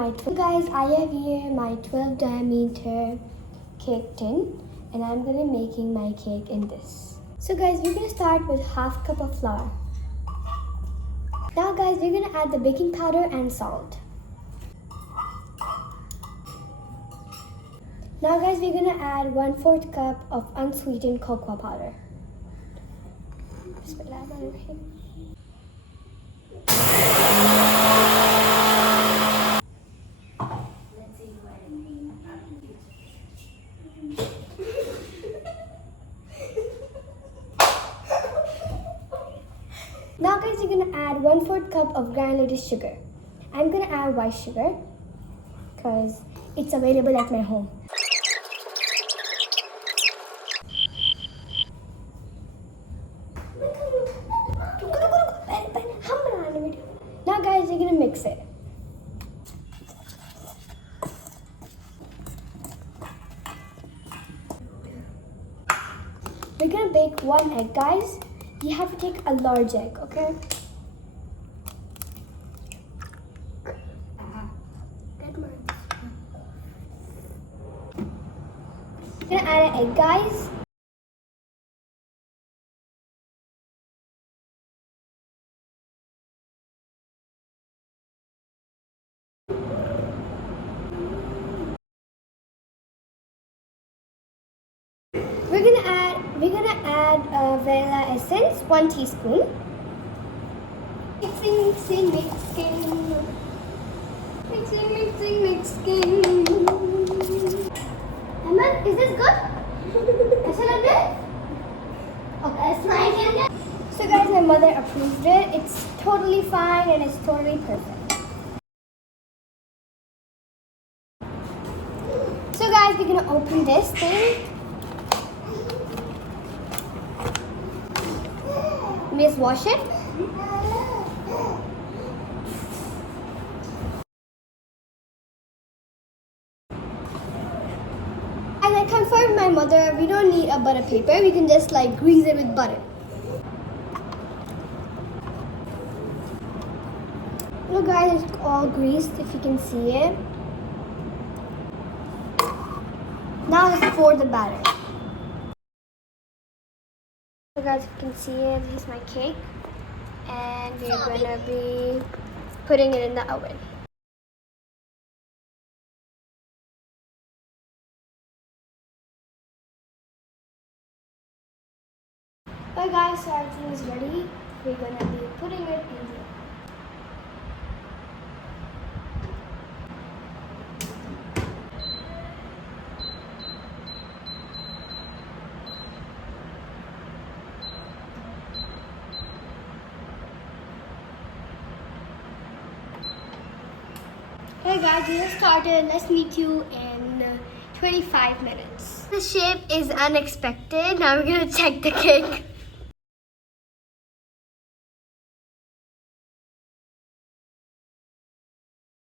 my guys, I have here my 12 diameter cake tin, and I'm gonna making my cake in this. So guys, we're gonna start with half cup of flour. Now guys, we're gonna add the baking powder and salt. Now guys, we're gonna add 1/4 cup of unsweetened cocoa powder. Now guys, you're gonna add 1/4 cup of granulated sugar. I'm gonna add white sugar because it's available at my home. Now guys, you're gonna mix it. We're gonna bake 1 egg, guys. You have to take a large egg, okay? We're gonna add an egg, guys. We're gonna add vanilla essence, 1 teaspoon. Mixing. Emma, is this good? Okay. So guys, my mother approved it. It's totally fine and it's totally perfect. So guys, we're gonna open this thing. Just wash it. And I confirmed my mother, we don't need a butter paper. We can just like grease it with butter. Look guys, it's all greased if you can see it. Now let's pour the batter. So guys, you can see it. This is my cake, and we're gonna be putting it in the oven. Alright guys, so everything is ready. We're gonna be putting it in the oven. Hey guys, we just started. Let's meet you in 25 minutes. The shape is unexpected. Now we're gonna check the cake.